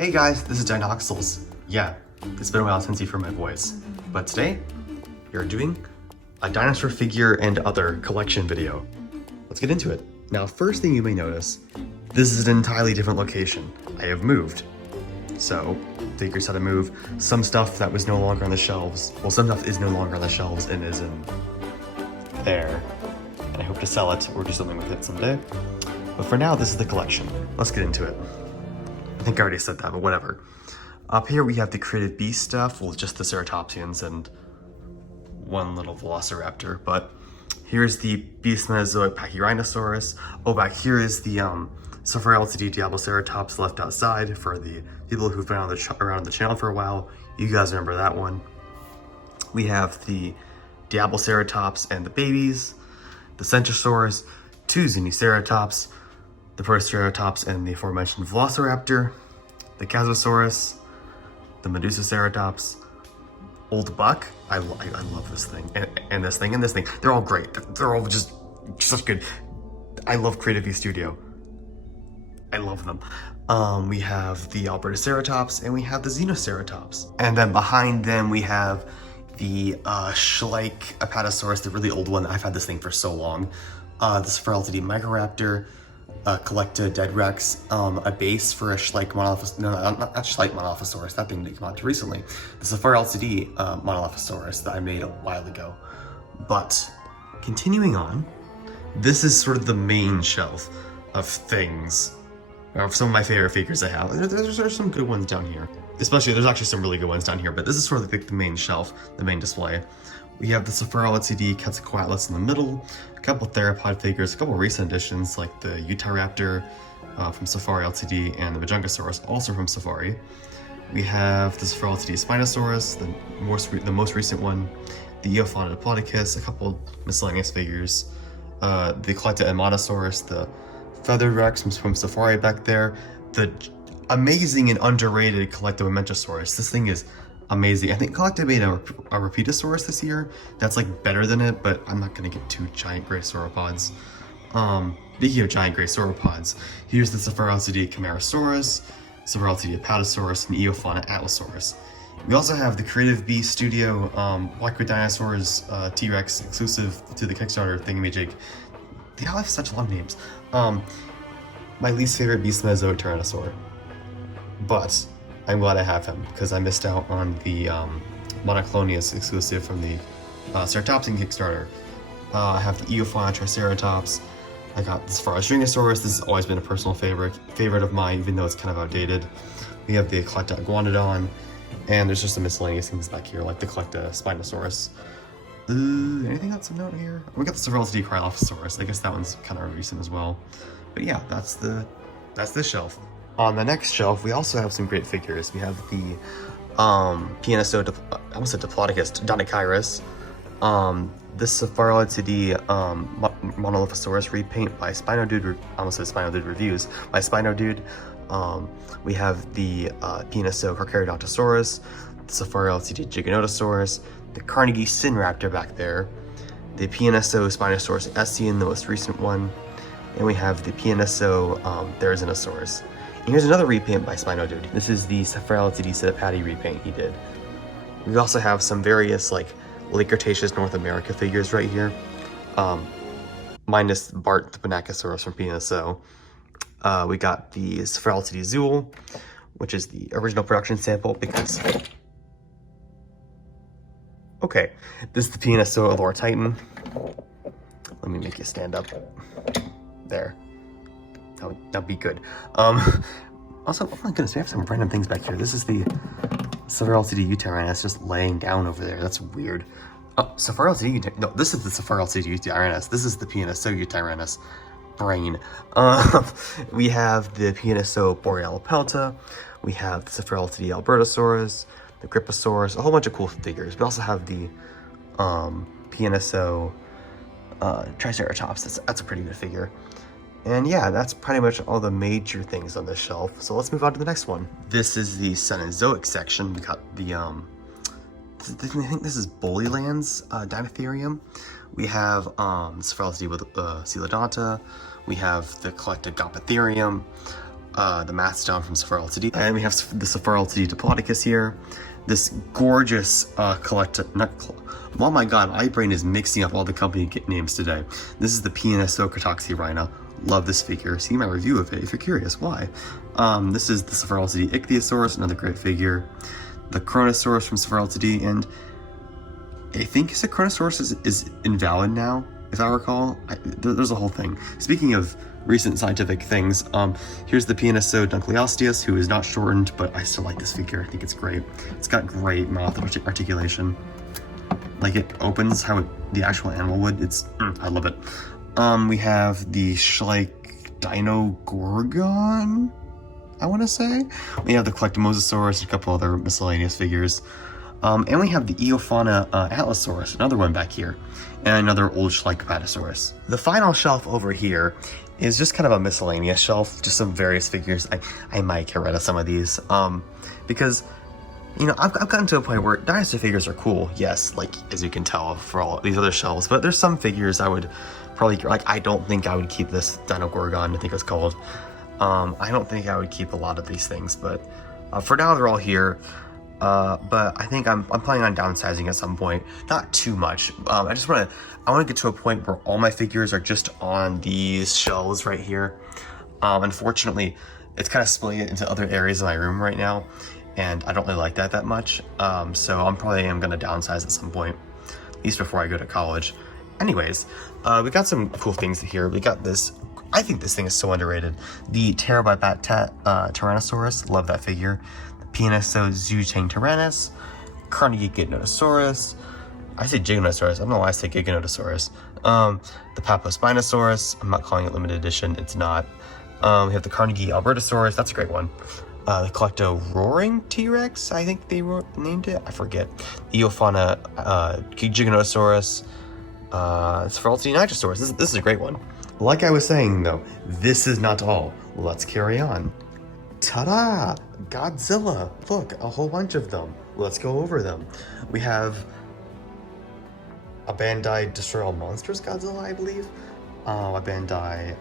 Hey guys, this is Dinoxels. Yeah, it's been a while since you've heard my voice, but today we're doing a dinosaur figure and other collection video. Let's get into it. Now, first thing you may notice, this is an entirely different location. I have moved. So, figures had to move. Some stuff that was no longer on the shelves, well, some stuff is no longer on the shelves and is in there. And I hope to sell it or do something with it someday. But for now, this is the collection. Let's get into it. I think I already said that, but whatever. Up here we have the Creative Beast stuff, well, just the Ceratopsians and one little Velociraptor, but here's the Beast Mesozoic Pachyrhinosaurus. Oh, back here is the Safari Ltd Diabloceratops left outside for the people who've been around the channel for a while. You guys remember that one. We have the Diabloceratops and the babies, the Cenozoic, two Zuniceratops, the Protoceratops and the aforementioned Velociraptor, the Cazosaurus, the Medusaceratops, Old Buck. I love this thing, and this thing, and this thing. They're all great. They're all just such good. I love Creative Beast Studio. I love them. We have the Albertoceratops, and we have the Xenoceratops. And then behind them, we have the Schleich Apatosaurus, the really old one. I've had this thing for so long. The Safari Ltd Microraptor, Collecta Dead Rex, a base for a Schleich Monolophosaurus, no, not Schleich Monolophosaurus, that thing that came out recently. The Safari Ltd Monolophosaurus that I made a while ago. But, continuing on, this is sort of the main shelf of things, of some of my favorite figures I have. There's some good ones down here. Especially, there's actually some really good ones down here, but this is sort of like the main shelf, the main display. We have the Safari Ltd Quetzalcoatlus in the middle, a couple Theropod figures, a couple recent additions like the Utahraptor from Safari Ltd and the Majungasaurus, also from Safari. We have the Safari Ltd Spinosaurus, the most recent one, the Eofauna Diplodocus, a couple Miscellaneous figures, the Collecta Edmontosaurus, the Feathered Rex from Safari back there, the amazing and underrated Collecta Mementosaurus. This thing is amazing. I think Collecta made a Rapetosaurus this year that's like better than it, but I'm not gonna get two giant gray sauropods. Speaking of giant gray sauropods, here's the Safari Ltd Camarasaurus, Safari Ltd Apatosaurus, and Eofauna Atlasaurus. We also have the Creative Beast Studio Black Dinosaurs T-Rex exclusive to the Kickstarter thingamajig. They all have such long names. My least favorite Beast Mesozoic Tyrannosaur, but I'm glad I have him because I missed out on the Monoclonius exclusive from the Ceratopsian Kickstarter. I have the Eofauna Triceratops. I got the Safari Stringosaurus. This has always been a personal favorite of mine, even though it's kind of outdated. We have the Collecta Iguanodon, and there's just some miscellaneous things back here, like the Collecta Spinosaurus. Anything else to note here? We got the Safari Ltd Cryolophosaurus. I guess that one's kind of recent as well. But yeah, that's this shelf. On the next shelf, we also have some great figures. We have the PNSO, I almost said Diplodocus, Dinochirus, this Safari Ltd Monolophosaurus repaint by Spinodude, I almost said Spinodude Reviews, by Spinodude. We have the PNSO Carcharodontosaurus, the Safari Ltd Giganotosaurus, the Carnegie Sinraptor back there, the PNSO Spinosaurus Essien, the most recent one, and we have the PNSO Therizinosaurus. And here's another repaint by Spinodude. This is the Safari Ltd Cetipati repaint he did. We also have some various like late Cretaceous North America figures right here, minus Bart the Panachosaurus from PNSO. We got the Safari Ltd Zool, which is the original production sample because... Okay, this is the PNSO Allure Titan. Let me make you stand up. There. That'll be good. Also, oh my goodness, we have some random things back here. This is the Safari Ltd Utahraptor just laying down over there. That's weird. Oh, Safari Ltd no, this is the Safari Ltd Utahraptor. This is the PNSO Utahraptor. Brain. We have the PNSO Borealopelta. We have the Safari Ltd Albertosaurus, the Griposaurus, a whole bunch of cool figures. We also have the PNSO Triceratops. That's a pretty good figure. And yeah, that's pretty much all the major things on this shelf. So let's move on to the next one. This is the Cenozoic section. We got the, I think this is Bulleyland's Dinotherium. We have Safari Ltd with Coelodonta. We have the Collecta Gopatherium. the Mastodon from Safari Ltd. And we have the Safari Ltd Diplodocus here. This gorgeous oh my god, my brain is mixing up all the company names today. This is the PNSO Cratoxyrhina. Love this figure. See my review of it if you're curious why. This is the Safari Ltd Ichthyosaurus, another great figure. The Kronosaurus from Safari Ltd, and I think the Kronosaurus is invalid now, if I recall. There's a whole thing. Speaking of recent scientific things, here's the PNSO Dunkleosteus, who is not shortened, but I still like this figure. I think it's great. It's got great mouth articulation. Like, it opens how the actual animal would. I love it. We have the Dino Gorgon, I want to say. We have the Collectomosasaurus and a couple other miscellaneous figures. And we have the Eofauna Atlasaurus, another one back here, and another old Schleich-Apatosaurus. The final shelf over here is just kind of a miscellaneous shelf, just some various figures. I might get rid of some of these, because, you know, I've gotten to a point where dinosaur figures are cool, yes, like, as you can tell for all these other shelves, but there's some figures I would probably, like, I don't think I would keep this Dino Gorgon, I think it's called. I don't think I would keep a lot of these things, but for now they're all here. But I think I'm planning on downsizing at some point, not too much. I want to get to a point where all my figures are just on these shelves right here. Unfortunately, it's kind of splitting it into other areas of my room right now, and I don't really like that much. So I'm probably going to downsize at some point, at least before I go to college. Anyways, we got some cool things here. We got this. I think this thing is so underrated. The Theropod Tyrannosaurus. Love that figure. PNSO Zoochang Tyrannus, Carnegie Giganotosaurus. I say Giganotosaurus, I don't know why I say Giganotosaurus. The Papospinosaurus, I'm not calling it limited edition, it's not. We have the Carnegie Albertosaurus, that's a great one. The Collecto Roaring T-Rex, I think they named it, I forget. Eofauna Giganotosaurus, Safari Ltd Nitrosaurus, this is a great one. Like I was saying though, this is not all. Let's carry on. Ta-da! Godzilla! Look, a whole bunch of them. Let's go over them. We have a Bandai Destroy All Monsters Godzilla, I believe. A Bandai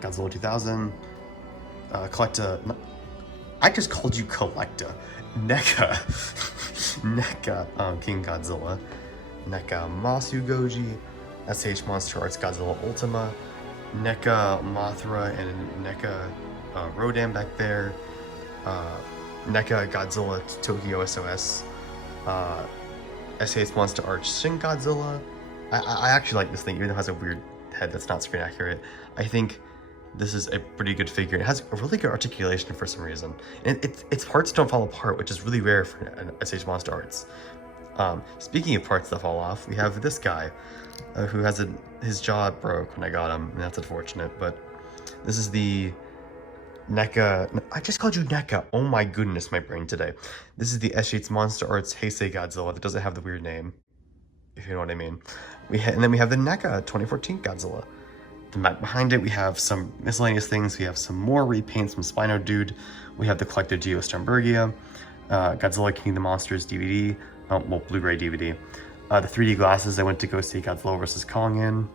Godzilla 2000. Collecta. I just called you Collecta. Neca. Neca King Godzilla. Neca Masu Goji. SH Monster Arts Godzilla Ultima. Neca Mothra and Neca Rodan back there, Neca Godzilla Tokyo SOS, SH Monster Arts Shin Godzilla. I actually like this thing, even though it has a weird head that's not screen accurate. I think this is a pretty good figure. It has a really good articulation for some reason. And its parts don't fall apart, which is really rare for an SH Monster Arts. Speaking of parts that fall off, we have this guy who has his jaw broke when I got him, and that's unfortunate, but this is the Neca. I just called you Neca. Oh my goodness, my brain today. This is the SH Monster Arts Heisei Godzilla that doesn't have the weird name, if you know what I mean. And then we have the Neca 2014 Godzilla. Behind it, we have some miscellaneous things. We have some more repaints from Spino Dude. We have the Collecto Geo Sternbergia, Godzilla King of the Monsters DVD, well, Blu-ray DVD. The 3D glasses I went to go see Godzilla vs. Kong in.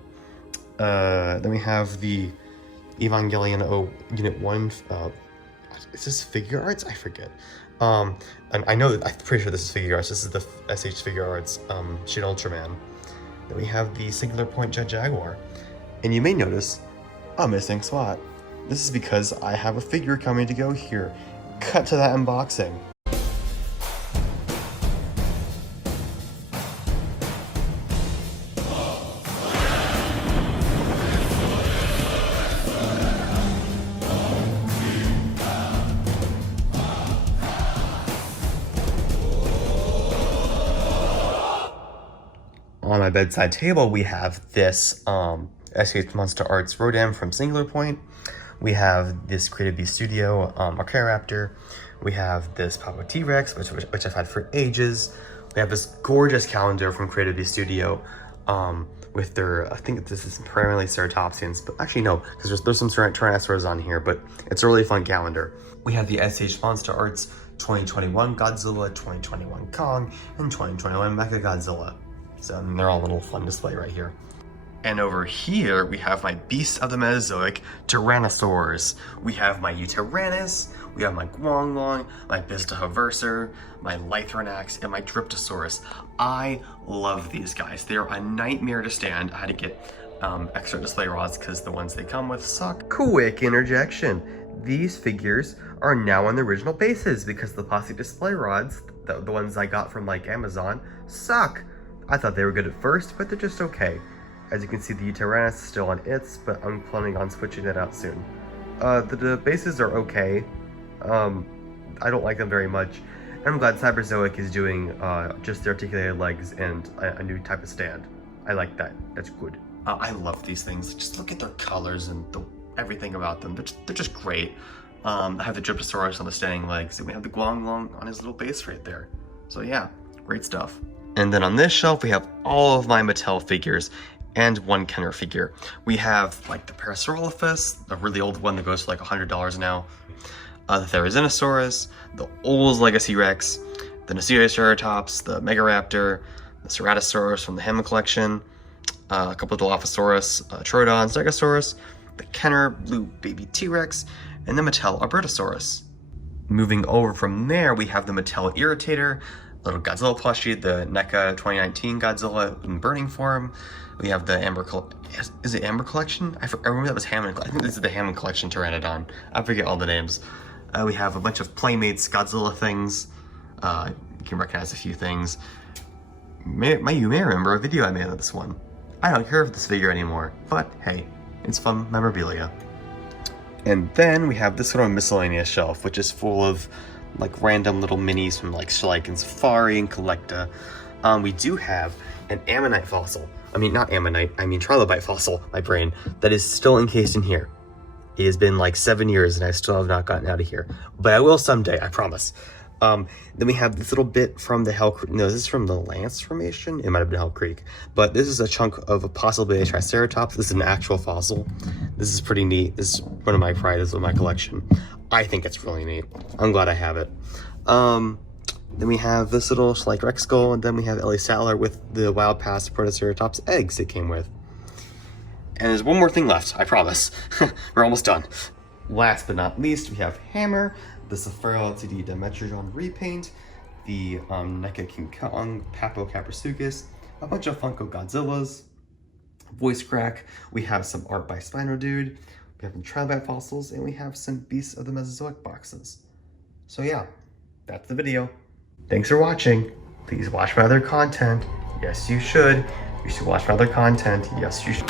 Then we have the Evangelion O Unit 1, is this Figure Arts? I forget. And I know that, I'm pretty sure this is Figure Arts. This is the SH Figure Arts Shin Ultraman. Then we have the Singular Point Jet Jaguar. And you may notice a missing spot. This is because I have a figure coming to go here. Cut to that unboxing. On my bedside table, we have this SH Monster Arts Rodan from Singular Point. We have this Creative Beast Studio Archaeoraptor. We have this Papa T-Rex, which I've had for ages. We have this gorgeous calendar from Creative Beast Studio with their, I think this is primarily Ceratopsians, but actually no, because there's some Tyrannosaurs on here, but it's a really fun calendar. We have the SH Monster Arts 2021 Godzilla, 2021 Kong, and 2021 Mechagodzilla. So they're all a little fun display right here. And over here, we have my Beast of the Mesozoic Tyrannosaurs. We have my Yutyrannus, we have my Guanglong, my Bistahoversor, my Lythronax, and my Dryptosaurus. I love these guys. They're a nightmare to stand. I had to get extra display rods because the ones they come with suck. Quick interjection. These figures are now on the original bases because the plastic display rods, the ones I got from like Amazon, suck. I thought they were good at first, but they're just okay. As you can see, the Yutyrannus is still on its, but I'm planning on switching that out soon. The bases are okay. I don't like them very much. And I'm glad Cyberzoic is doing just the articulated legs and a new type of stand. I like that. That's good. I love these things. Just look at their colors and everything about them. They're just great. I have the Dryptosaurus on the standing legs, and we have the Guanglong on his little base right there. So yeah, great stuff. And then on this shelf, we have all of my Mattel figures and one Kenner figure. We have like the Parasaurolophus, a really old one that goes for like $100 now. The Therizinosaurus, the Olds Legacy Rex, the Ceratops, the Megaraptor, the Ceratosaurus from the Hammond Collection, a couple of Dilophosaurus, Troodon, Stegosaurus, the Kenner Blue Baby T-Rex, and the Mattel Albertosaurus. Moving over from there, we have the Mattel Irritator, little Godzilla plushie, the Neca 2019 Godzilla in burning form. We have the is it Amber Collection? I remember that was Hammond. I think this is the Hammond Collection Pteranodon. I forget all the names. We have a bunch of Playmates Godzilla things. You can recognize a few things. You may remember a video I made of this one. I don't care of this figure anymore, but hey, it's fun memorabilia. And then we have this little miscellaneous shelf, which is full of like random little minis from like Schleich and Safari and Collecta. We do have an ammonite fossil. I mean, not ammonite, I mean trilobite fossil, my brain, that is still encased in here. It has been like 7 years and I still have not gotten out of here. But I will someday, I promise. Then we have this little bit from the Hell Creek. No, this is from the Lance Formation. It might have been Hell Creek. But this is a chunk of possibly a Triceratops. This is an actual fossil. This is pretty neat. This is one of my prides of my collection. I think it's really neat. I'm glad I have it. Then we have this little Schleich Rex skull, and then we have Ellie Sattler with the Wild Past Protoceratops eggs it came with. And there's one more thing left, I promise. We're almost done. Last but not least, we have Hammer, the Safari Ltd Dimetrodon repaint, the Neca King Kong, Papo Caprasuchus, a bunch of Funko Godzillas, voice crack, we have some art by Spino Dude, we have some trilobite fossils, and we have some Beasts of the Mesozoic boxes. So yeah, that's the video. Thanks for watching. Please watch my other content. Yes, you should. You should watch my other content. Yes, you should.